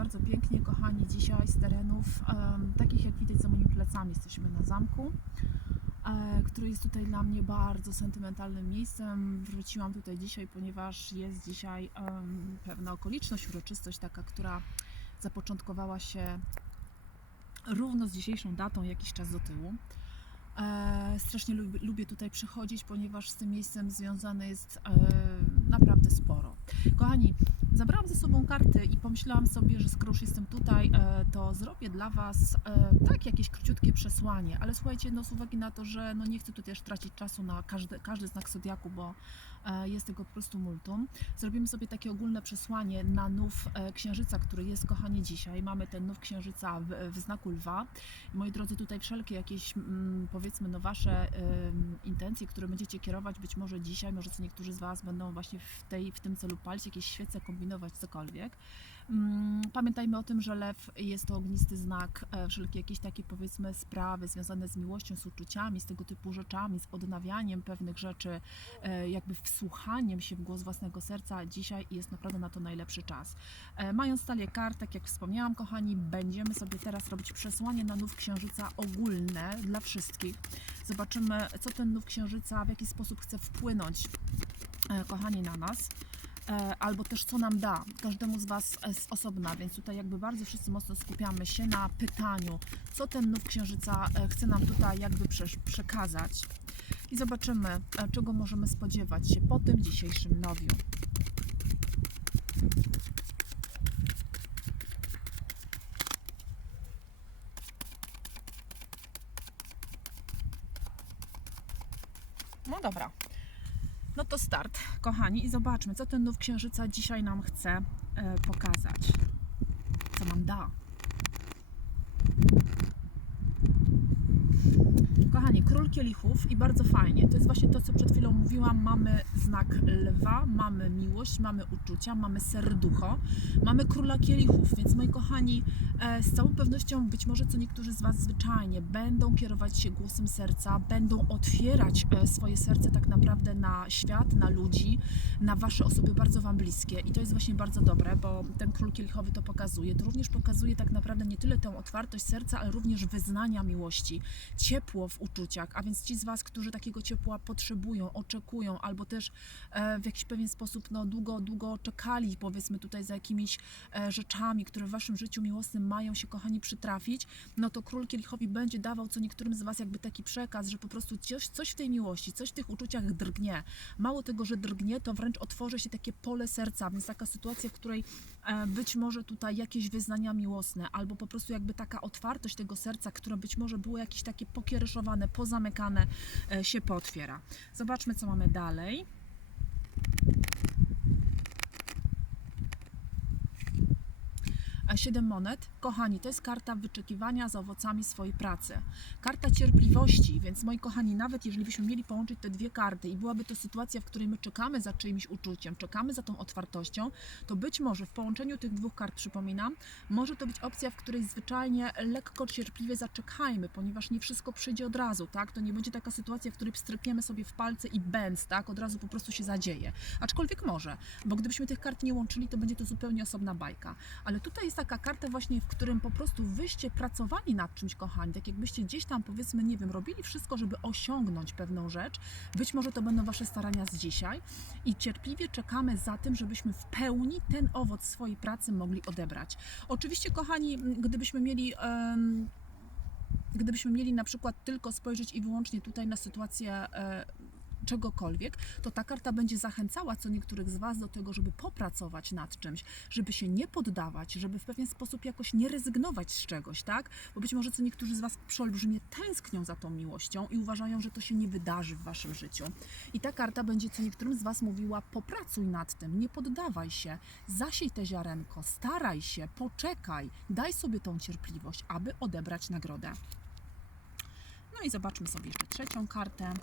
bardzo pięknie, kochani, dzisiaj z terenów em, takich jak widać za moimi plecami. Jesteśmy na zamku, e, który jest tutaj dla mnie bardzo sentymentalnym miejscem. Wróciłam tutaj dzisiaj, ponieważ jest dzisiaj em, pewna okoliczność, uroczystość taka, która zapoczątkowała się równo z dzisiejszą datą, jakiś czas do tyłu. E, strasznie lubię, lubię tutaj przychodzić, ponieważ z tym miejscem związane jest e, naprawdę sporo. Kochani, zabrałam ze sobą karty i pomyślałam sobie, że skoro już jestem tutaj, e, to zrobię dla Was e, tak jakieś króciutkie przesłanie, ale słuchajcie, no z uwagi na to, że no nie chcę tu też tracić czasu na każdy, każdy znak Zodiaku, bo e, jest tego po prostu multum. Zrobimy sobie takie ogólne przesłanie na nów księżyca, który jest, kochani, dzisiaj. Mamy ten nów księżyca w, w znaku lwa. I moi drodzy, tutaj wszelkie jakieś, mm, powiedzmy, no wasze intencje, które będziecie kierować być może dzisiaj, może co niektórzy z Was będą właśnie w, tej, w tym celu palić, jakieś świece, kombinować, cokolwiek. Mm, Pamiętajmy o tym, że lew jest to ognisty znak, e, wszelkie jakieś takie powiedzmy sprawy związane z miłością, z uczuciami, z tego typu rzeczami, z odnawianiem pewnych rzeczy, e, jakby wsłuchaniem się w głos własnego serca. Dzisiaj jest naprawdę na to najlepszy czas. E, Mając talię kart, tak jak wspomniałam, kochani, będziemy sobie teraz robić przesłanie na nów księżyca ogólne dla wszystkich. Zobaczymy, co ten nów księżyca, w jaki sposób chce wpłynąć, kochani, na nas e, albo też co nam da, każdemu z Was e, z osobna, więc tutaj jakby bardzo wszyscy mocno skupiamy się na pytaniu, co ten nów księżyca e, chce nam tutaj jakby przekazać i zobaczymy, e, czego możemy spodziewać się po tym dzisiejszym nowiu. No dobra. No to start, kochani, i zobaczmy, co ten nów księżyca dzisiaj nam chce e, pokazać. Co nam da. Kochani, król kielichów i bardzo fajnie. To jest właśnie to, co przed chwilą mówiłam. Mamy znak lwa, mamy miłość, mamy uczucia, mamy serducho, mamy króla kielichów. Więc moi kochani, e, z całą pewnością być może co niektórzy z Was zwyczajnie będą kierować się głosem serca, będą otwierać e, swoje serce tak naprawdę na świat, na ludzi, na Wasze osoby bardzo Wam bliskie. I to jest właśnie bardzo dobre, bo ten król kielichowy to pokazuje. To również pokazuje tak naprawdę nie tyle tę otwartość serca, ale również wyznania miłości, ciepło w uczuciach. A więc ci z Was, którzy takiego ciepła potrzebują, oczekują, albo też e, w jakiś pewien sposób no, długo, długo czekali, powiedzmy tutaj za jakimiś e, rzeczami, które w Waszym życiu miłosnym mają się, kochani, przytrafić, no to król kielichowi będzie dawał co niektórym z Was jakby taki przekaz, że po prostu coś, coś w tej miłości, coś w tych uczuciach drgnie. Mało tego, że drgnie, to wręcz otworzy się takie pole serca, więc taka sytuacja, w której e, być może tutaj jakieś wyznania miłosne, albo po prostu jakby taka otwartość tego serca, które być może było jakieś takie pokiereszowane, pozamykane, e, się pootwiera. Zobaczmy, co mamy dalej. Siedem monet, kochani, to jest karta wyczekiwania za owocami swojej pracy. Karta cierpliwości, więc moi kochani, nawet jeżeli byśmy mieli połączyć te dwie karty i byłaby to sytuacja, w której my czekamy za czyimś uczuciem, czekamy za tą otwartością, to być może w połączeniu tych dwóch kart, przypominam, może to być opcja, w której zwyczajnie lekko cierpliwie zaczekajmy, ponieważ nie wszystko przyjdzie od razu, tak? To nie będzie taka sytuacja, w której strykniemy sobie w palce i bęc, tak? Od razu po prostu się zadzieje. Aczkolwiek może, bo gdybyśmy tych kart nie łączyli, to będzie to zupełnie osobna bajka. Ale tutaj jest taka karta właśnie, w którym po prostu wyście pracowali nad czymś, kochani, tak jakbyście gdzieś tam, powiedzmy, nie wiem, robili wszystko, żeby osiągnąć pewną rzecz. Być może to będą Wasze starania z dzisiaj i cierpliwie czekamy za tym, żebyśmy w pełni ten owoc swojej pracy mogli odebrać. Oczywiście, kochani, gdybyśmy mieli... em, Gdybyśmy mieli na przykład tylko spojrzeć i wyłącznie tutaj na sytuację e, czegokolwiek, to ta karta będzie zachęcała co niektórych z Was do tego, żeby popracować nad czymś, żeby się nie poddawać, żeby w pewien sposób jakoś nie rezygnować z czegoś, tak? Bo być może co niektórzy z Was przeolbrzymie tęsknią za tą miłością i uważają, że to się nie wydarzy w Waszym życiu. I ta karta będzie co niektórym z Was mówiła: popracuj nad tym, nie poddawaj się, zasiej te ziarenko, staraj się, poczekaj, daj sobie tą cierpliwość, aby odebrać nagrodę. No i zobaczmy sobie jeszcze trzecią kartę.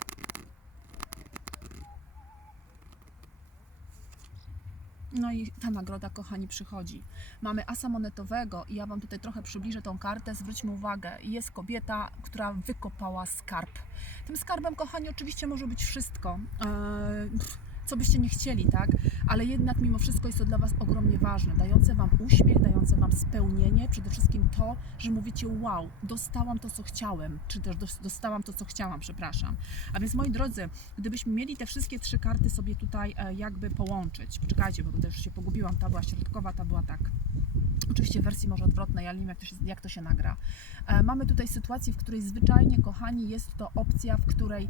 No i ta nagroda, kochani, przychodzi. Mamy asa monetowego i ja Wam tutaj trochę przybliżę tą kartę. Zwróćmy uwagę, jest kobieta, która wykopała skarb. Tym skarbem, kochani, oczywiście może być wszystko. Eee, co byście nie chcieli, tak? Ale jednak mimo wszystko jest to dla Was ogromnie ważne, dające Wam uśmiech, dające Wam spełnienie, przede wszystkim to, że mówicie wow, dostałam to, co chciałem, czy też dos- dostałam to, co chciałam, przepraszam. A więc moi drodzy, gdybyśmy mieli te wszystkie trzy karty sobie tutaj e, jakby połączyć, poczekajcie, bo już się pogubiłam, ta była środkowa, ta była tak. Oczywiście w wersji może odwrotnej, ale nie wiem jak to się, jak to się nagra. E, mamy tutaj sytuację, w której zwyczajnie, kochani, jest to opcja, w której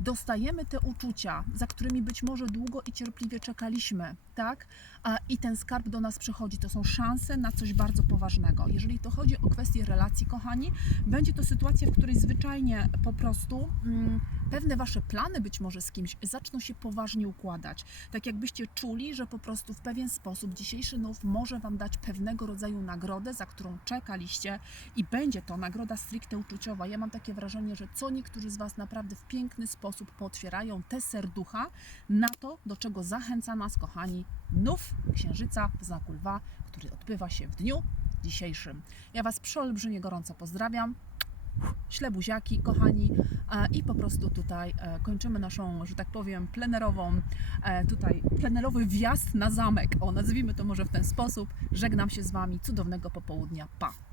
dostajemy te uczucia, za którymi być może długo i cierpliwie czekaliśmy, tak? A, I ten skarb do nas przychodzi. To są szanse na coś bardzo poważnego. Jeżeli to chodzi o kwestię relacji, kochani, będzie to sytuacja, w której zwyczajnie po prostu mm, pewne wasze plany być może z kimś zaczną się poważnie układać. Tak jakbyście czuli, że po prostu w pewien sposób dzisiejszy nów może wam dać pewnego rodzaju nagrodę, za którą czekaliście i będzie to nagroda stricte uczuciowa. Ja mam takie wrażenie, że co niektórzy z was naprawdę w piękny sposób potwierają te serducha na to, do czego zachęca nas, kochani, nów księżyca w znaku lwa, który odbywa się w dniu dzisiejszym. Ja was przeolbrzymie gorąco pozdrawiam. Śle buziaki, kochani, e, i po prostu tutaj e, kończymy naszą, że tak powiem, plenerową, e, tutaj plenerowy wjazd na zamek. O, nazwijmy to może w ten sposób. Żegnam się z Wami. Cudownego popołudnia. Pa!